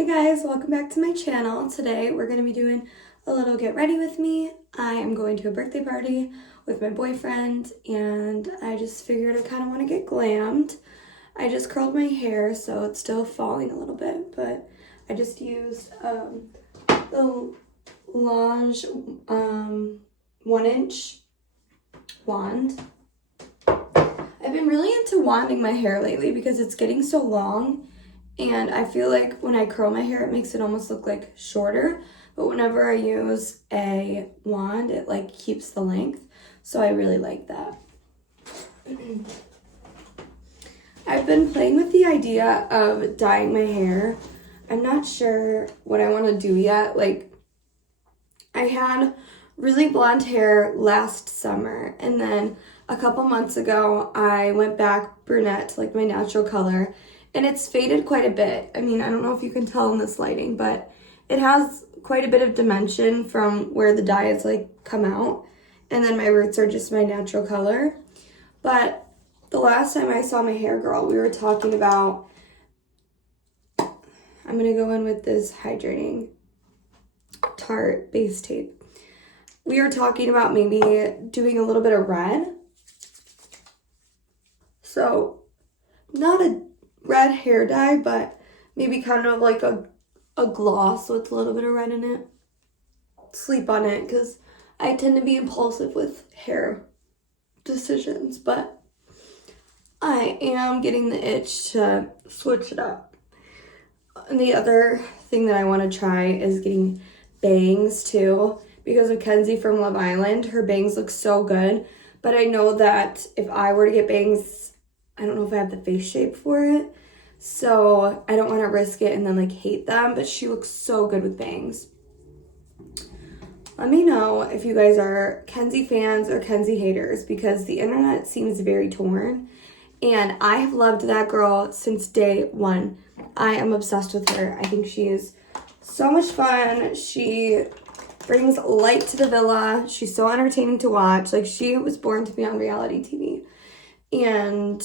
Hey guys, welcome back to my channel. Today we're going to be doing a little get ready with me. I am going to a birthday party with my boyfriend and I just figured I kind of want to get glammed. I just curled my hair so it's still falling a little bit, but I just used the Lange 1-inch wand. I've been really into wanding my hair lately because it's getting so long. And I feel like when I curl my hair, it makes it almost look like shorter. But whenever I use a wand, it like keeps the length. So I really like that. I've been playing with the idea of dyeing my hair. I'm not sure what I want to do yet. Like, I had really blonde hair last summer. And then a couple months ago, I went back brunette to like my natural color. And it's faded quite a bit. I mean, I don't know if you can tell in this lighting, but it has quite a bit of dimension from where the dye has like come out. And then my roots are just my natural color. But the last time I saw my hair girl, we were talking about, I'm gonna go in with this hydrating Tarte base tape. We were talking about maybe doing a little bit of red. So not a red hair dye, but maybe kind of like a gloss with a little bit of red in it. Sleep on it because I tend to be impulsive with hair decisions, but I am getting the itch to switch it up. And the other thing that I want to try is getting bangs too, because of Kenzie from Love Island. Her bangs look so good, but I know that if I were to get bangs, I don't know if I have the face shape for it, so I don't want to risk it and then like hate them, but she looks so good with bangs. Let me know if you guys are Kenzie fans or Kenzie haters, because the internet seems very torn, and I have loved that girl since day one. I am obsessed with her. I think she is so much fun. She brings light to the villa. She's so entertaining to watch. Like, she was born to be on reality TV, and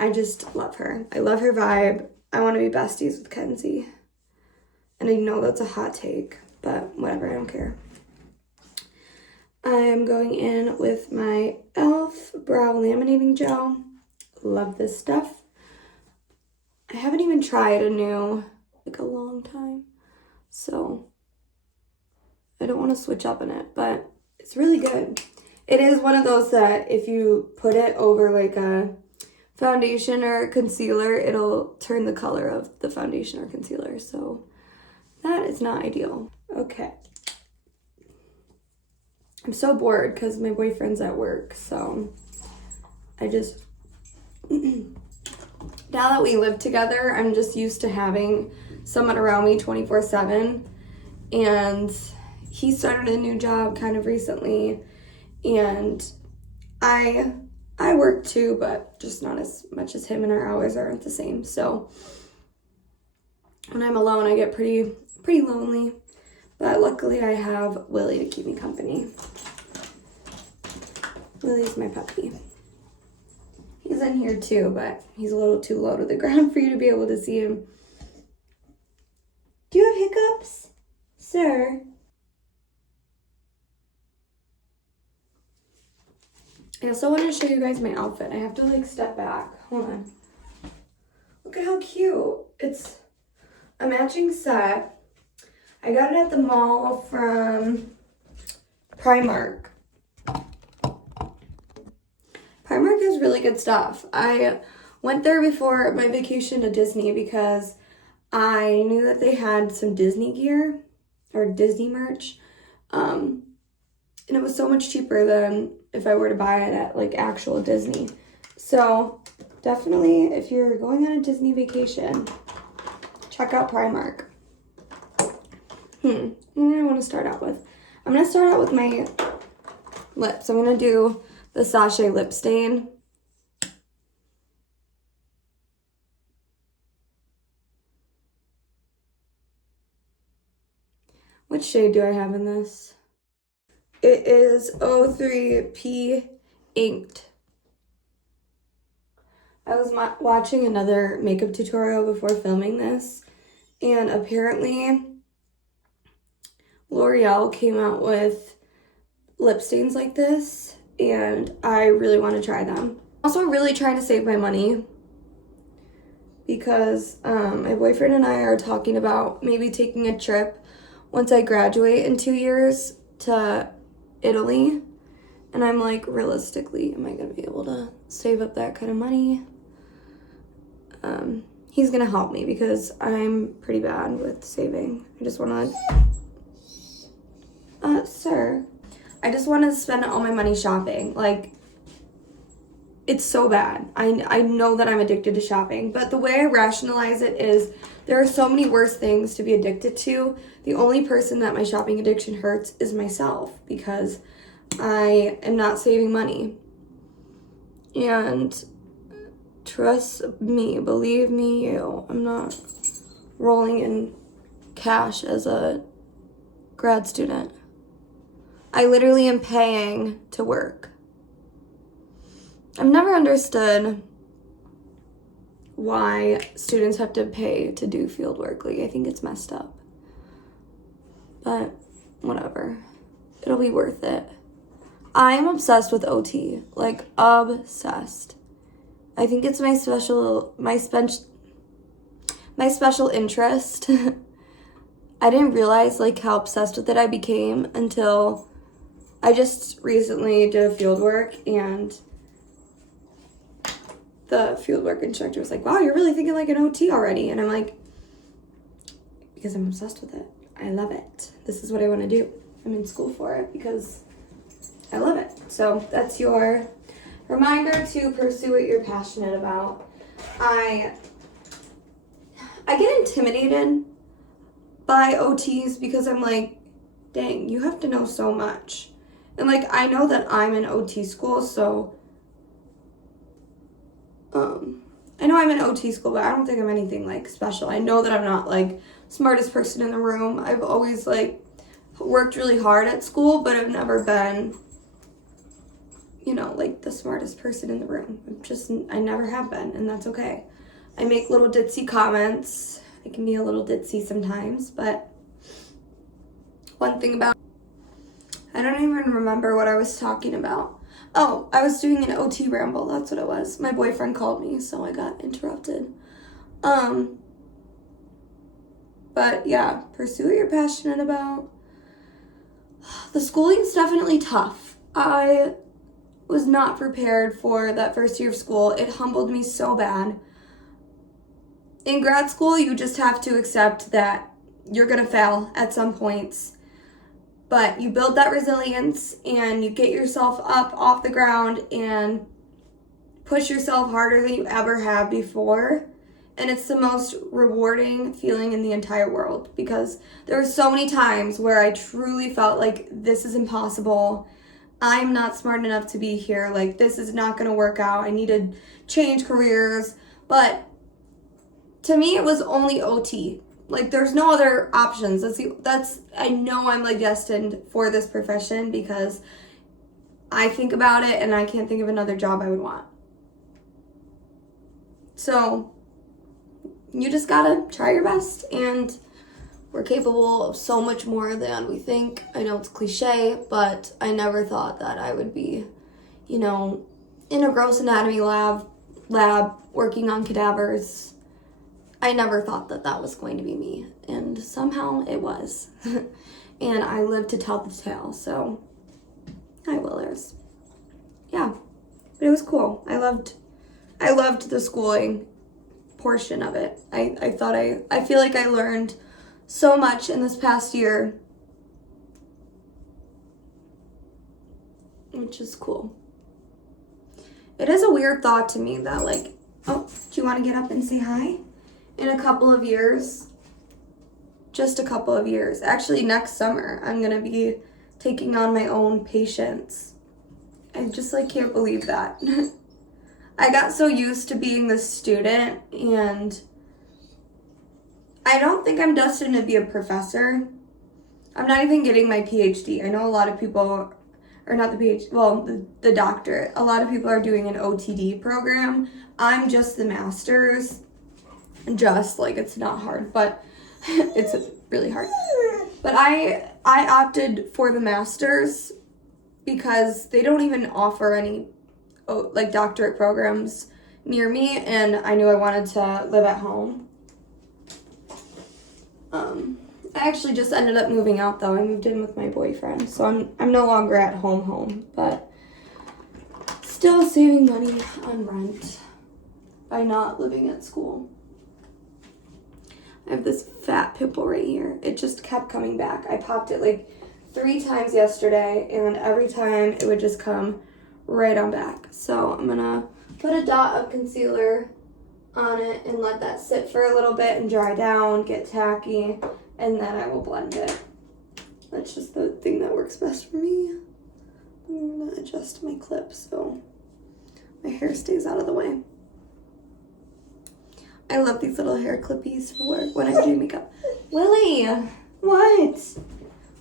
I just love her. I love her vibe. I want to be besties with Kenzie. And I know that's a hot take, but whatever, I don't care. I'm going in with my e.l.f. brow laminating gel. Love this stuff. I haven't even tried a new, like, a long time. So I don't want to switch up in it, but it's really good. It is one of those that if you put it over like a foundation or concealer, it'll turn the color of the foundation or concealer, so that is not ideal. Okay, I'm so bored because my boyfriend's at work, so I just now that we live together, I'm just used to having someone around me 24/7, and he started a new job kind of recently, and I work too, but just not as much as him, and our hours aren't the same. So when I'm alone, I get pretty lonely. But luckily, I have Willie to keep me company. Willie's my puppy. He's in here too, but he's a little too low to the ground for you to be able to see him. Do you have hiccups, sir? I also want to show you guys my outfit. I have to like step back. Hold on. Look at how cute. It's a matching set. I got it at the mall from Primark. Primark has really good stuff. I went there before my vacation to Disney because I knew that they had some Disney gear or Disney merch. And it was so much cheaper than if I were to buy it at like actual Disney. So definitely, if you're going on a Disney vacation, check out Primark. What do I want to start out with? I'm going to start out with my lips. I'm going to do the Sachet lip stain. Which shade do I have in this? It is 03P Inked. I was watching another makeup tutorial before filming this, And apparently L'Oreal came out with lip stains like this, and I really want to try them. I'm also really trying to save my money because my boyfriend and I are talking about maybe taking a trip once I graduate in 2 years to Italy. And I'm like, realistically, am I going to be able to save up that kind of money? He's going to help me because I'm pretty bad with saving. I just want to... sir, I just want to spend all my money shopping. Like, it's so bad. I know that I'm addicted to shopping, but the way I rationalize it is there are so many worse things to be addicted to. The only person that my shopping addiction hurts is myself because I am not saving money. And trust me, believe me, I'm not rolling in cash as a grad student. I literally am paying to work. I've never understood why students have to pay to do field work. Like, I think it's messed up. But whatever. It'll be worth it. I'm obsessed with OT. Like, obsessed. I think it's my special interest. I didn't realize like how obsessed with it I became until I just recently did a field work, and the fieldwork instructor was like, wow, you're really thinking like an OT already. And I'm like, because I'm obsessed with it. I love it. This is what I want to do. I'm in school for it because I love it. So that's your reminder to pursue what you're passionate about. I get intimidated by OTs because I'm like, dang, you have to know so much. And like, I know that I'm in OT school, so I know I'm in OT school, but I don't think I'm anything like special. I know that I'm not like smartest person in the room. I've always like worked really hard at school, but I've never been, like the smartest person in the room. I never have been, and that's okay. I make little ditzy comments. I can be a little ditzy sometimes, but one thing about, I don't even remember what I was talking about. Oh, I was doing an OT ramble. That's what it was. My boyfriend called me, so I got interrupted. But yeah, pursue what you're passionate about. The schooling's definitely tough. I was not prepared for that first year of school. It humbled me so bad. In grad school, you just have to accept that you're gonna fail at some points. But you build that resilience and you get yourself up off the ground and push yourself harder than you ever have before. And it's the most rewarding feeling in the entire world because there were so many times where I truly felt like this is impossible. I'm not smart enough to be here. Like, this is not going to work out. I need to change careers. But to me, it was only OT. Like, there's no other options. I know I'm like destined for this profession because I think about it and I can't think of another job I would want. So you just gotta try your best, and we're capable of so much more than we think. I know it's cliche, but I never thought that I would be, in a gross anatomy lab working on cadavers. I never thought that that was going to be me, and somehow it was. And I lived to tell the tale, so hi Willers. Yeah, but it was cool. I loved the schooling portion of it. I feel like I learned so much in this past year, which is cool. It is a weird thought to me that like, oh, do you want to get up and say hi? In a couple of years, just a couple of years, actually next summer, I'm gonna be taking on my own patients. I just like can't believe that. I got so used to being the student, and I don't think I'm destined to be a professor. I'm not even getting my PhD. I know a lot of people, or not the PhD, well, the doctorate. A lot of people are doing an OTD program. I'm just the master's. just like it's not hard, but it's really hard. But I opted for the master's because they don't even offer any like doctorate programs near me, and I knew I wanted to live at home. I actually just ended up moving out though. I moved in with my boyfriend, so I'm no longer at home, but still saving money on rent by not living at school. I have this fat pimple right here. It just kept coming back. I popped it like 3 times yesterday, and every time it would just come right on back. So I'm gonna put a dot of concealer on it and let that sit for a little bit and dry down, get tacky, and then I will blend it. That's just the thing that works best for me. I'm gonna adjust my clip so my hair stays out of the way. I love these little hair clippies for when I'm doing makeup. Willie, what?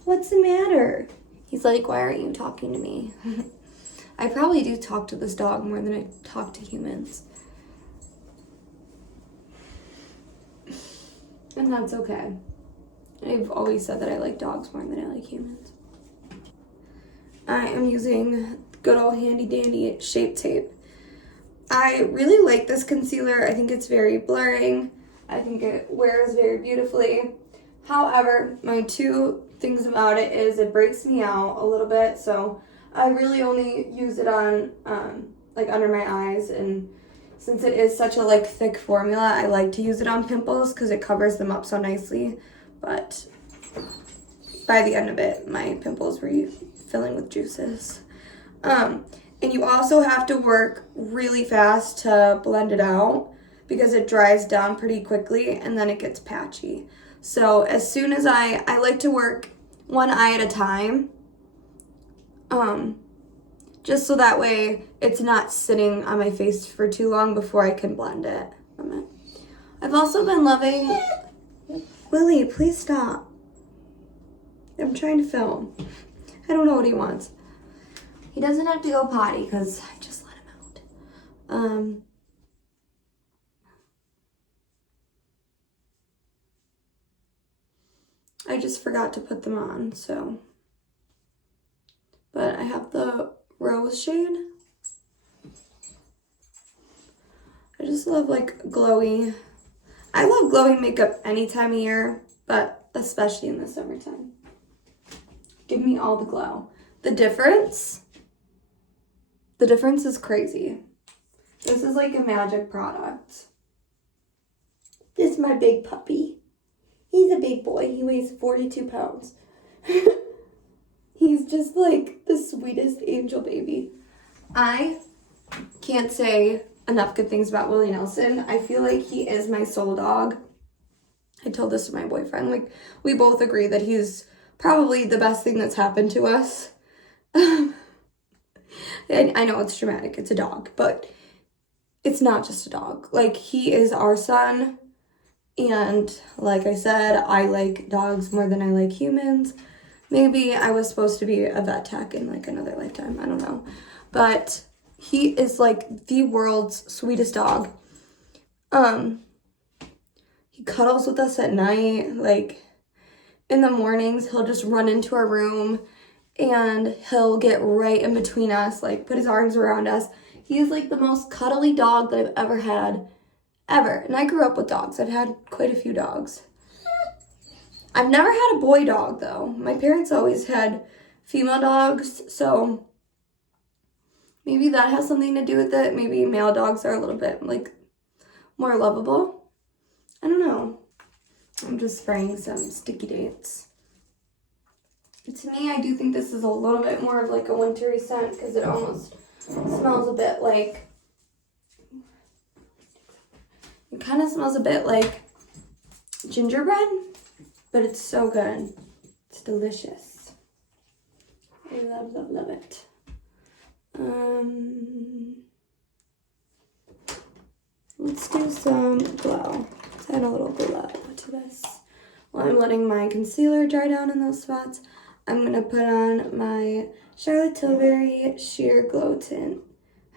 What's the matter? He's like, why aren't you talking to me? I probably do talk to this dog more than I talk to humans. And that's okay. I've always said that I like dogs more than I like humans. I am using good old handy dandy Shape Tape. I really like this concealer. I think it's very blurring. I think it wears very beautifully. However, my 2 things about it is it breaks me out a little bit, so I really only use it on like under my eyes, and since it is such a like thick formula, I like to use it on pimples because it covers them up so nicely. But by the end of it, my pimples were filling with juices. And you also have to work really fast to blend it out because it dries down pretty quickly and then it gets patchy. So as soon as I like to work one eye at a time, just so that way it's not sitting on my face for too long before I can blend it. I've also been loving... Willie, please stop. I'm trying to film. I don't know what he wants. He doesn't have to go potty because I just let him out. I just forgot to put them on, so. But I have the rose shade. I just love like glowy. I love glowing makeup any time of year, but especially in the summertime. Give me all the glow. The difference is crazy. This is like a magic product. This is my big puppy. He's a big boy. He weighs 42 pounds. He's just like the sweetest angel baby. I can't say enough good things about Willie Nelson. I feel like he is my soul dog. I told this to my boyfriend. Like, we both agree that he's probably the best thing that's happened to us. And I know it's dramatic. It's a dog, but it's not just a dog. Like, he is our son. And like I said, I like dogs more than I like humans. Maybe I was supposed to be a vet tech in like another lifetime. I don't know. But he is like the world's sweetest dog. He cuddles with us at night. Like in the mornings, he'll just run into our room and he'll get right in between us, like put his arms around us. He is like the most cuddly dog that I've ever had, ever. And I grew up with dogs. I've had quite a few dogs. I've never had a boy dog though. My parents always had female dogs, so maybe that has something to do with it. Maybe male dogs are a little bit like more lovable. I don't know. I'm just spraying some sticky dates. To me, I do think this is a little bit more of like a wintry scent because it almost smells a bit like, it kind of smells a bit like gingerbread, but it's so good. It's delicious. I love, love, love it. Let's do some glow. Let's add a little glow to this. While I'm letting my concealer dry down in those spots, I'm going to put on my Charlotte Tilbury Sheer Glow Tint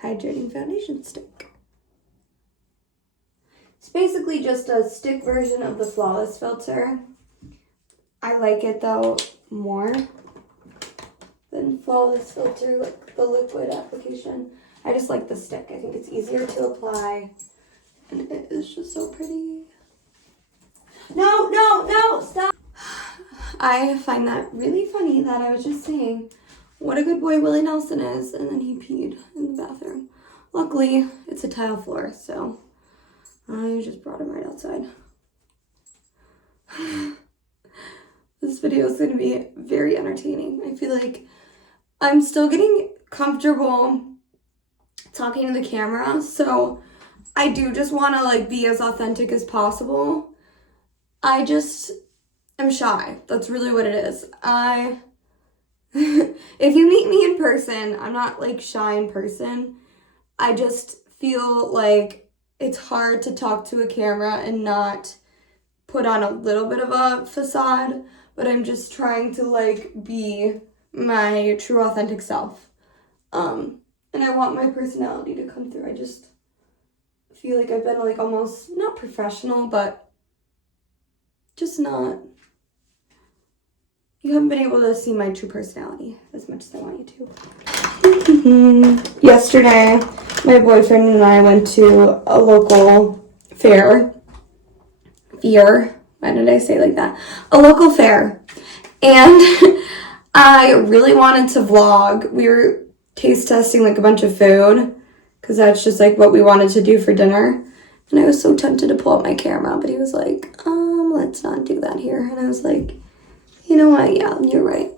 Hydrating Foundation Stick. It's basically just a stick version of the Flawless filter. I like it though more than Flawless filter, like the liquid application. I just like the stick. I think it's easier to apply and it is just so pretty. No, stop! I find that really funny that I was just saying what a good boy Willie Nelson is, and then he peed in the bathroom. Luckily, it's a tile floor, so I just brought him right outside. This video is going to be very entertaining. I feel like I'm still getting comfortable talking to the camera, so I do just want to like be as authentic as possible. I just am shy. That's really what it is. If you meet me in person, I'm not like shy in person. I just feel like it's hard to talk to a camera and not put on a little bit of a facade, but I'm just trying to like be my true authentic self. And I want my personality to come through. I just feel like I've been like almost not professional, but just not. You haven't been able to see my true personality as much as I want you to. Yesterday, my boyfriend and I went to a local fair. Why did I say it like that? A local fair. And I really wanted to vlog. We were taste testing like a bunch of food because that's just like what we wanted to do for dinner. And I was so tempted to pull out my camera, but he was like, let's not do that here. And I was like, you know what? Yeah, you're right.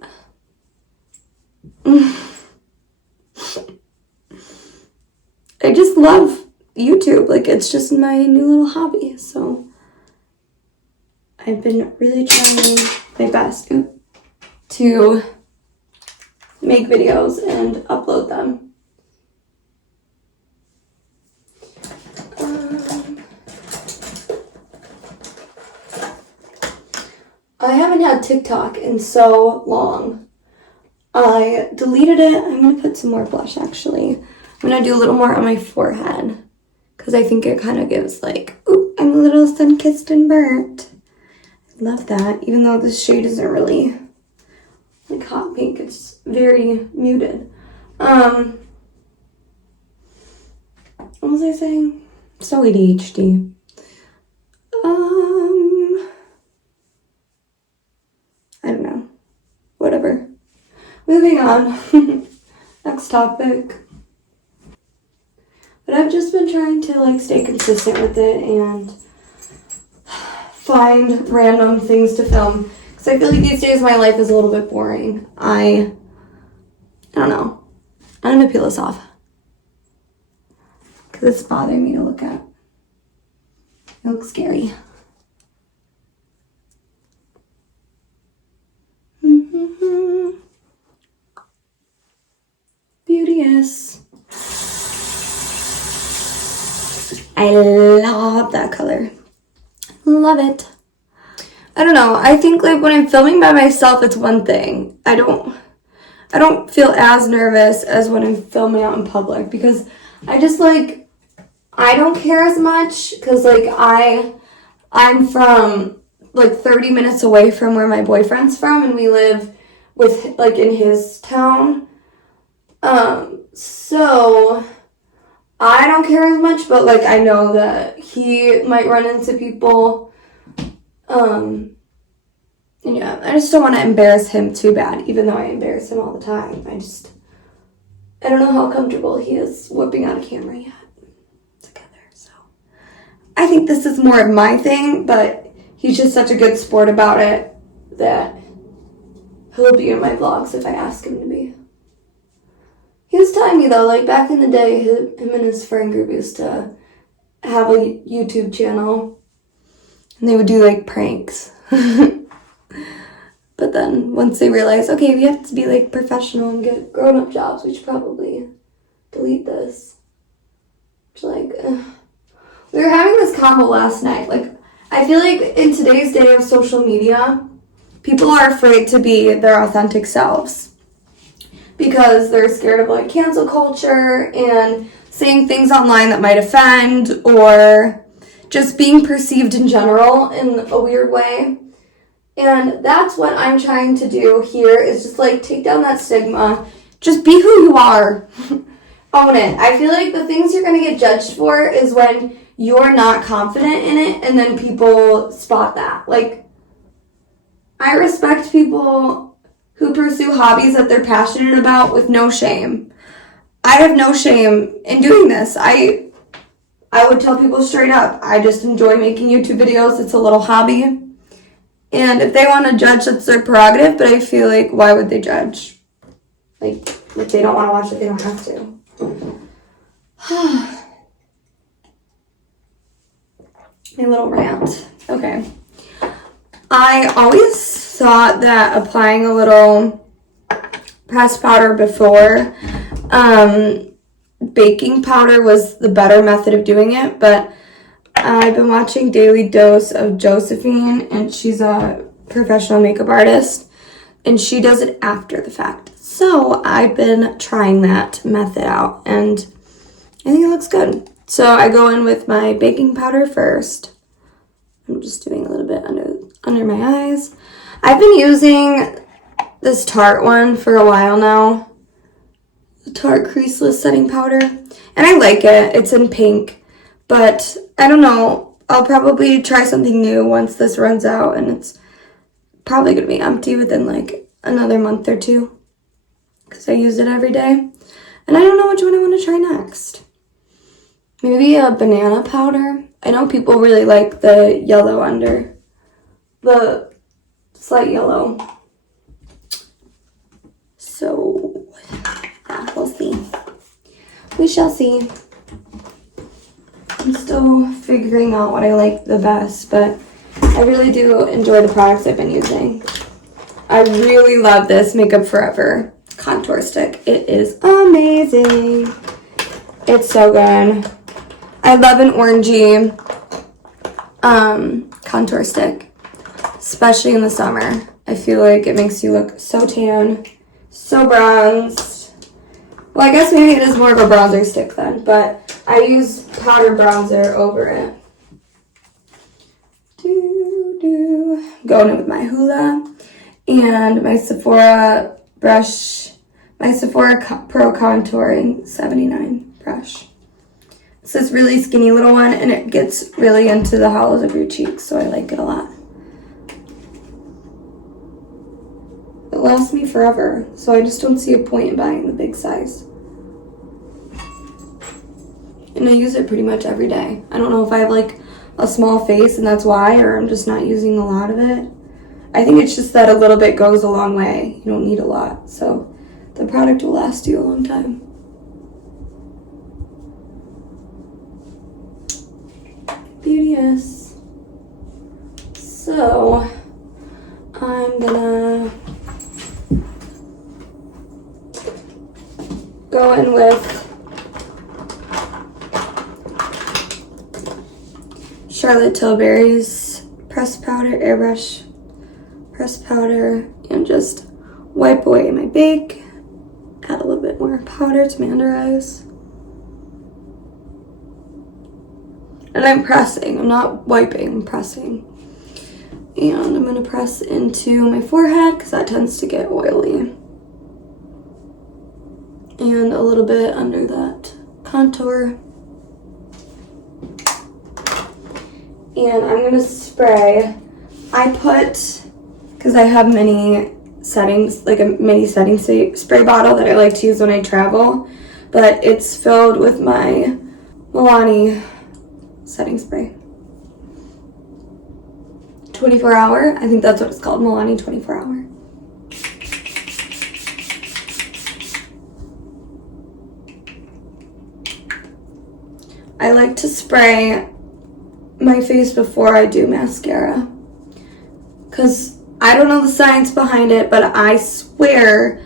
I just love YouTube. Like, it's just my new little hobby. So I've been really trying my best to make videos and upload them. I haven't had TikTok in so long. I deleted it. I'm going to put some more blush, actually. I'm going to do a little more on my forehead because I think it kind of gives like, ooh, I'm a little sun-kissed and burnt. I love that, even though this shade isn't really like hot pink. It's very muted. What was I saying? So ADHD. I don't know. Whatever. Moving on. Next topic. But I've just been trying to like stay consistent with it and find random things to film. Because I feel like these days my life is a little bit boring. I don't know. I'm going to peel this off. Because it's bothering me to look at. It looks scary. Beauteous. I love that color. Love it. I don't know. I think like when I'm filming by myself, it's one thing. I don't feel as nervous as when I'm filming out in public because I just like, I don't care as much because like I'm from like 30 minutes away from where my boyfriend's from and we live with like in his town. So I don't care as much, but like I know that he might run into people. And yeah, I just don't want to embarrass him too bad, even though I embarrass him all the time. I don't know how comfortable he is whipping out a camera yet together. So I think this is more of my thing, but he's just such a good sport about it that he'll be in my vlogs if I ask him to be. He was telling me though, like back in the day, him and his friend group used to have a YouTube channel and they would do like pranks. But then once they realized, okay, we have to be like professional and get grown-up jobs, we should probably delete this. It's like, we were having this combo last night. Like, I feel like in today's day of social media, people are afraid to be their authentic selves because they're scared of like cancel culture and saying things online that might offend or just being perceived in general in a weird way. And that's what I'm trying to do here, is just like take down that stigma. Just be who you are. Own it. I feel like the things you're going to get judged for is when you're not confident in it and then people spot that. Like, I respect people who pursue hobbies that they're passionate about with no shame. I have no shame in doing this. I would tell people straight up, I just enjoy making YouTube videos. It's a little hobby. And if they want to judge, that's their prerogative, but I feel like, why would they judge? Like, if they don't want to watch it, they don't have to. My little rant. Okay. I always thought that applying a little pressed powder before baking powder was the better method of doing it, but I've been watching Daily Dose of Josephine, and she's a professional makeup artist, and she does it after the fact. So I've been trying that method out, and I think it looks good. So I go in with my baking powder first. I'm just doing a little bit under my eyes. I've been using this Tarte one for a while now. The Tarte Creaseless Setting Powder. And I like it. It's in pink. But I don't know. I'll probably try something new once this runs out. And it's probably going to be empty within like another month or two. Because I use it every day. And I don't know which one I want to try next. Maybe a banana powder. I know people really like the yellow under. The slight yellow. So, yeah, we'll see. We shall see. I'm still figuring out what I like the best, but I really do enjoy the products I've been using. I really love this Makeup Forever contour stick. It is amazing. It's so good. I love an orangey contour stick, especially in the summer. I feel like it makes you look so tan, so bronzed. Well, I guess maybe it is more of a bronzer stick then, but I use powder bronzer over it. Going in with my Hoola and my Sephora brush, my Sephora Pro Contouring 79 brush. It's this really skinny little one, and it gets really into the hollows of your cheeks, so I like it a lot. It lasts me forever, so I just don't see a point in buying the big size. And I use it pretty much every day. I don't know if I have like a small face and that's why, or I'm just not using a lot of it. I think it's just that a little bit goes a long way. You don't need a lot, so the product will last you a long time. Beauteous. So I'm gonna go in with Charlotte Tilbury's pressed powder, airbrush pressed powder, and just wipe away my bake. Add a little bit more powder to my under eyes. And I'm pressing. I'm not wiping, I'm pressing. And I'm going to press into my forehead because that tends to get oily. And a little bit under that contour. And I'm going to spray. I put, because I have many settings, like a mini setting spray bottle that I like to use when I travel. But it's filled with my Milani setting spray. 24 hour. I think that's what it's called. Milani 24 hour. I like to spray my face before I do mascara, because I don't know the science behind it, but I swear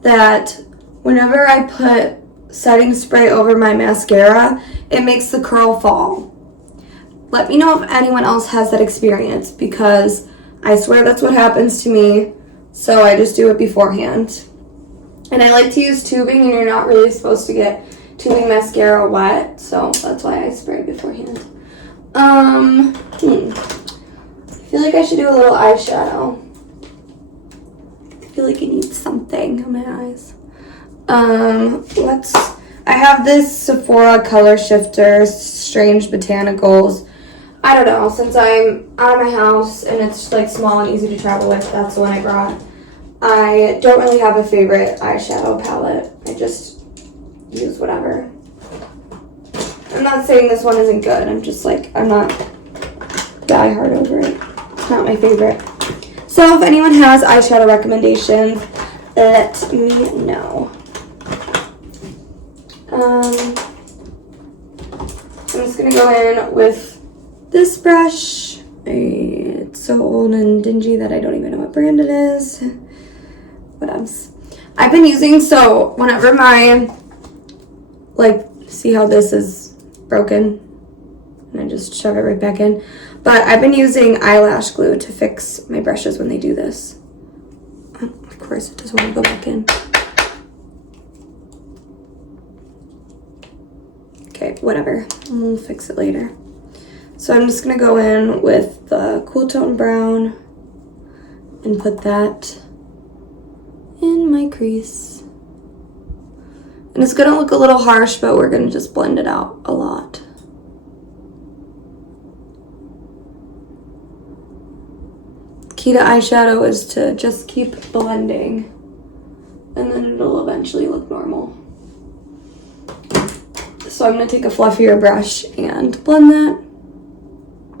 that whenever I put setting spray over my mascara, it makes the curl fall. Let me know if anyone else has that experience, because I swear that's what happens to me, so I just do it beforehand. And I like to use tubing, and you're not really supposed to get tubing mascara wet, so that's why I spray beforehand. I feel like I should do a little eyeshadow. I feel like I need something on my eyes. I have this Sephora color shifter, Strange Botanicals. I don't know, since I'm out of my house and it's like small and easy to travel with, that's the one I brought. I don't really have a favorite eyeshadow palette. I just use whatever. I'm not saying this one isn't good. I'm just like, I'm not die hard over it. It's not my favorite. So if anyone has eyeshadow recommendations, let me know. I'm just going to go in with this brush. It's so old and dingy that I don't even know what brand it is. What else? I've been using, so whenever my, like, see how this is broken? And I just shove it right back in. But I've been using eyelash glue to fix my brushes when they do this. Of course, it doesn't want to go back in. Okay, whatever. We'll fix it later. So I'm just going to go in with the Cool Tone Brown and put that in my crease. And it's going to look a little harsh, but we're going to just blend it out a lot. Key to eyeshadow is to just keep blending, and then it'll eventually look normal. So I'm going to take a fluffier brush and blend that.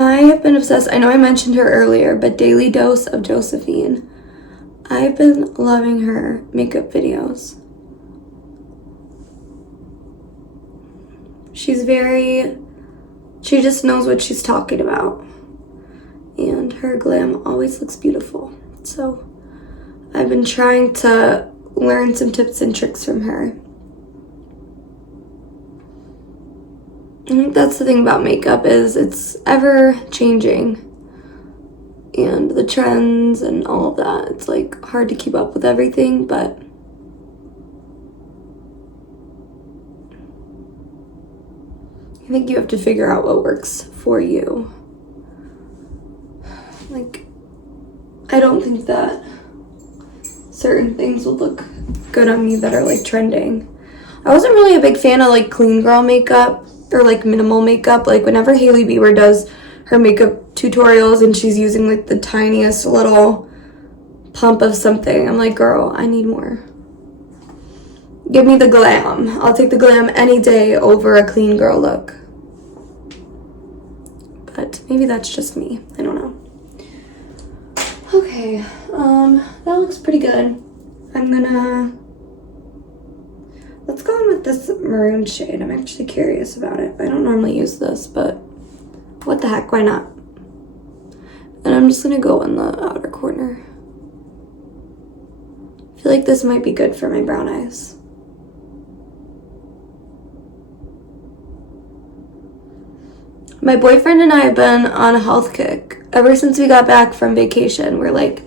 I have been obsessed, I know I mentioned her earlier, but Daily Dose of Josephine. I've been loving her makeup videos. She just knows what she's talking about. And her glam always looks beautiful. So I've been trying to learn some tips and tricks from her. I think that's the thing about makeup, is it's ever changing. And the trends and all of that. It's like hard to keep up with everything, but I think you have to figure out what works for you. Like, I don't think that certain things would look good on me that are like trending. I wasn't really a big fan of like clean girl makeup or like minimal makeup. Like whenever Hailey Bieber does her makeup tutorials and she's using like the tiniest little pump of something, I'm like, girl, I need more. Give me the glam. I'll take the glam any day over a clean girl look. But maybe that's just me. I don't know. Okay, that looks pretty good. Let's go in with this maroon shade. I'm actually curious about it. I don't normally use this, but what the heck, why not? And I'm just gonna go in the outer corner. I feel like this might be good for my brown eyes. My boyfriend and I have been on a health kick ever since we got back from vacation. We're like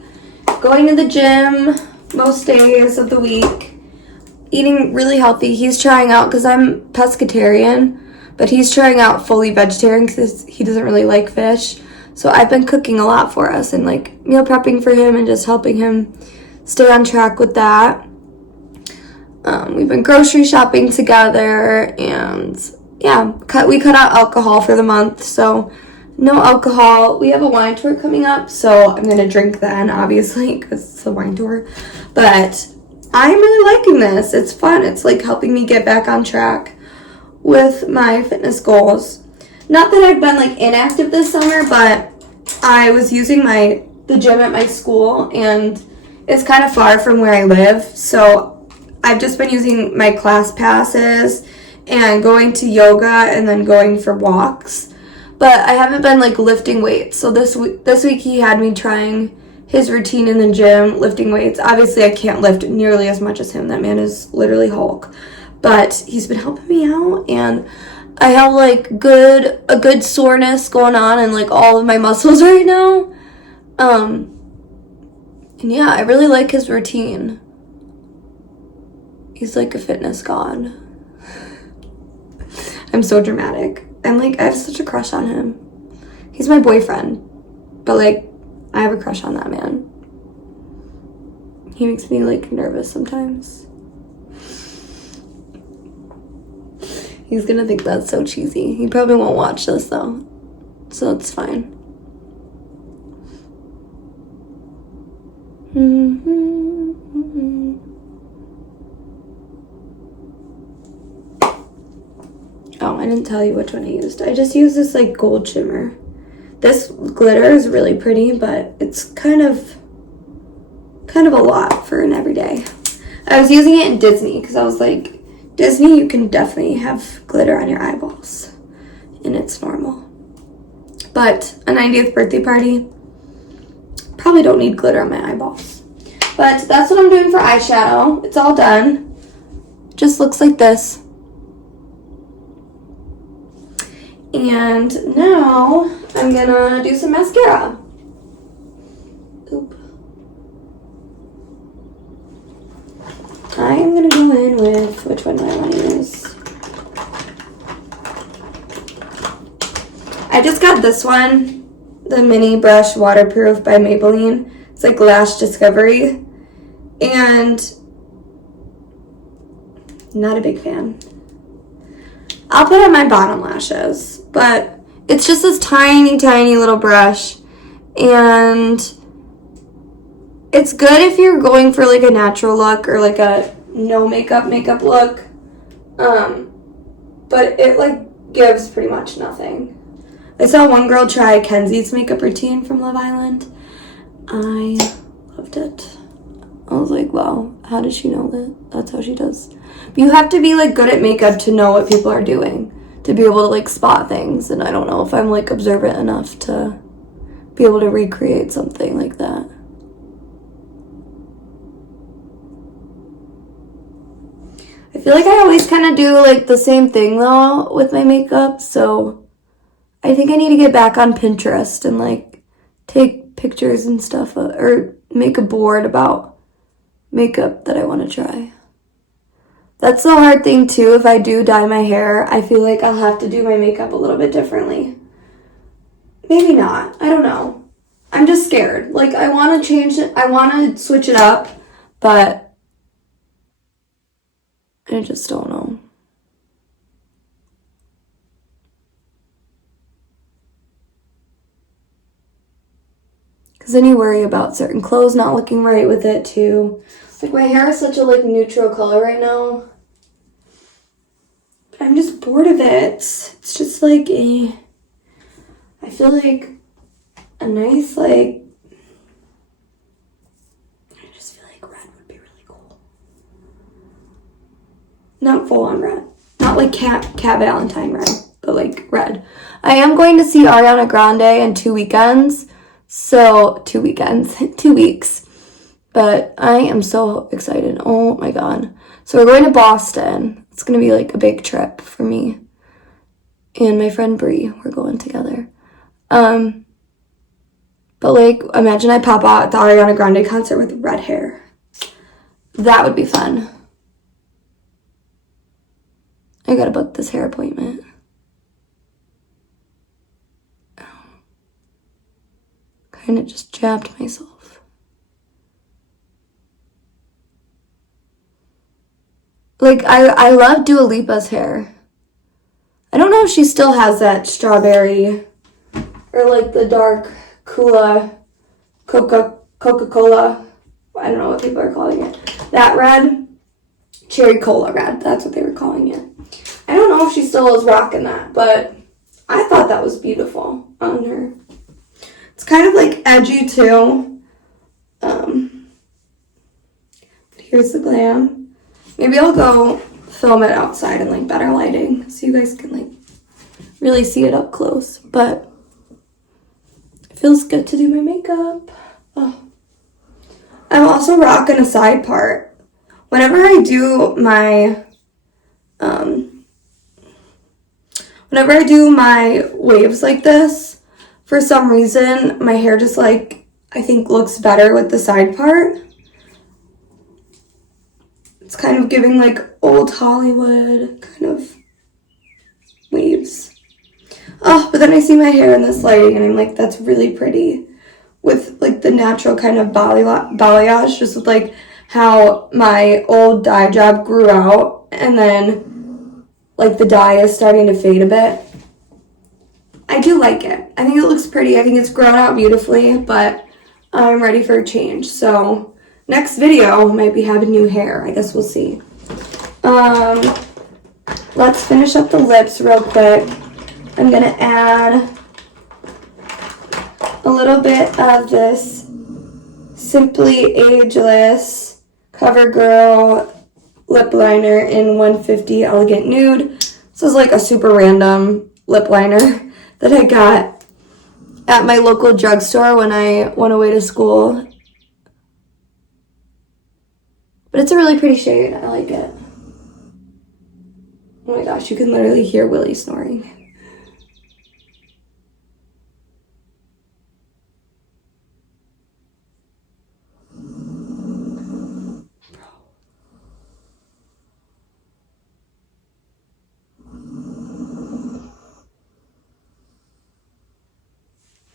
going to the gym most days of the week, eating really healthy. He's trying out, because I'm pescatarian, but he's trying out fully vegetarian because he doesn't really like fish. So I've been cooking a lot for us and like meal prepping for him and just helping him stay on track with that. We've been grocery shopping together, and yeah, we cut out alcohol for the month, so no alcohol. We have a wine tour coming up, so I'm gonna drink then, obviously, because it's a wine tour. But I'm really liking this. It's fun. It's like helping me get back on track with my fitness goals. Not that I've been like inactive this summer, but I was using the gym at my school, and it's kind of far from where I live, so I've just been using my class passes and going to yoga and then going for walks. But I haven't been like lifting weights. So this week he had me trying his routine in the gym, lifting weights. Obviously I can't lift nearly as much as him. That man is literally Hulk. But he's been helping me out, and I have like a good soreness going on in like all of my muscles right now. And yeah, I really like his routine. He's like a fitness god. I'm so dramatic. I have such a crush on him. He's my boyfriend. But, like, I have a crush on that man. He makes me, like, nervous sometimes. He's gonna think that's so cheesy. He probably won't watch this, though. So it's fine. Oh, I didn't tell you which one I used. I just used this, like, gold shimmer. This glitter is really pretty, but it's kind of a lot for an everyday. I was using it in Disney because I was like, Disney, you can definitely have glitter on your eyeballs, and it's normal. But a 90th birthday party, probably don't need glitter on my eyeballs. But that's what I'm doing for eyeshadow. It's all done. Just looks like this. And now I'm gonna do some mascara. Oop. I am gonna go in with, which one do I want to use? I just got this one, the Mini Brush Waterproof by Maybelline. It's like Lash Discovery. And not a big fan. I'll put on my bottom lashes, but it's just this tiny, tiny little brush. And it's good if you're going for like a natural look or like a no makeup look. But it like gives pretty much nothing. I saw one girl try Kenzie's makeup routine from Love Island. I loved it. I was like, wow, how does she know that? That's how she does. But you have to be like good at makeup to know what people are doing, to be able to like spot things. And I don't know if I'm like observant enough to be able to recreate something like that. I feel like I always kind of do like the same thing though with my makeup. So I think I need to get back on Pinterest and like take pictures and stuff or make a board about makeup that I want to try. That's the hard thing too. If I do dye my hair, I feel like I'll have to do my makeup a little bit differently. Maybe not. I don't know. I'm just scared. Like I want to change it. I want to switch it up, but I just don't know. Because then you worry about certain clothes not looking right with it too. Like my hair is such a like neutral color right now. But I'm just bored of it. It's just like I feel like a nice like, I just feel like red would be really cool. Not full on red. Not like Cat Valentine red, but like red. I am going to see Ariana Grande in 2 weekends. So 2 weekends, 2 weeks. But I am so excited. Oh my God. So we're going to Boston. It's going to be like a big trip for me. And my friend Bree, we're going together. But like, imagine I pop out at the Ariana Grande concert with red hair. That would be fun. I gotta book this hair appointment. Kind of just jabbed myself. Like, I love Dua Lipa's hair. I don't know if she still has that strawberry or like the dark Coca-Cola. I don't know what people are calling it. That red, cherry cola red. That's what they were calling it. I don't know if she still is rocking that, but I thought that was beautiful on her. It's kind of like edgy too. Here's the glam. Maybe I'll go film it outside in like better lighting so you guys can like really see it up close. But it feels good to do my makeup. Oh. I'm also rocking a side part. Whenever I do my waves like this, for some reason, my hair just like, I think looks better with the side part. It's kind of giving like old Hollywood kind of waves. Oh, but then I see my hair in this lighting and I'm like, that's really pretty. With like the natural kind of balayage, just with like how my old dye job grew out and then like the dye is starting to fade a bit. I do like it. I think it looks pretty. I think it's grown out beautifully, but I'm ready for a change. So next video might be having new hair. I guess we'll see. Let's finish up the lips real quick. I'm gonna add a little bit of this Simply Ageless CoverGirl lip liner in 150 Elegant Nude. This is like a super random lip liner that I got at my local drugstore when I went away to school. But it's a really pretty shade. I like it. Oh my gosh, you can literally hear Willie snoring.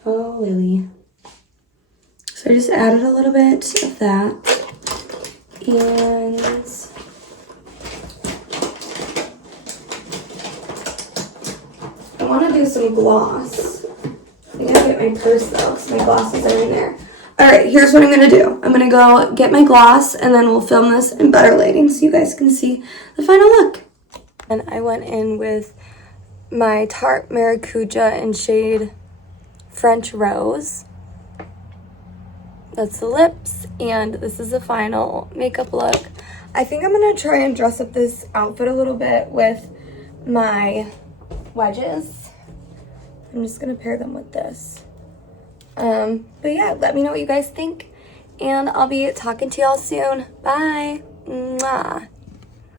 Oh, Willie. So I just added a little bit of that. And I want to do some gloss. I gotta get my purse though, because my glasses are in there. Alright, here's what I'm gonna do. I'm gonna go get my gloss, and then we'll film this in better lighting so you guys can see the final look. And I went in with my Tarte Maracuja in shade French Rose. That's the lips, and this is the final makeup look. I think I'm gonna try and dress up this outfit a little bit with my wedges. I'm just gonna pair them with this. But yeah, let me know what you guys think, and I'll be talking to y'all soon. Bye. Mwah.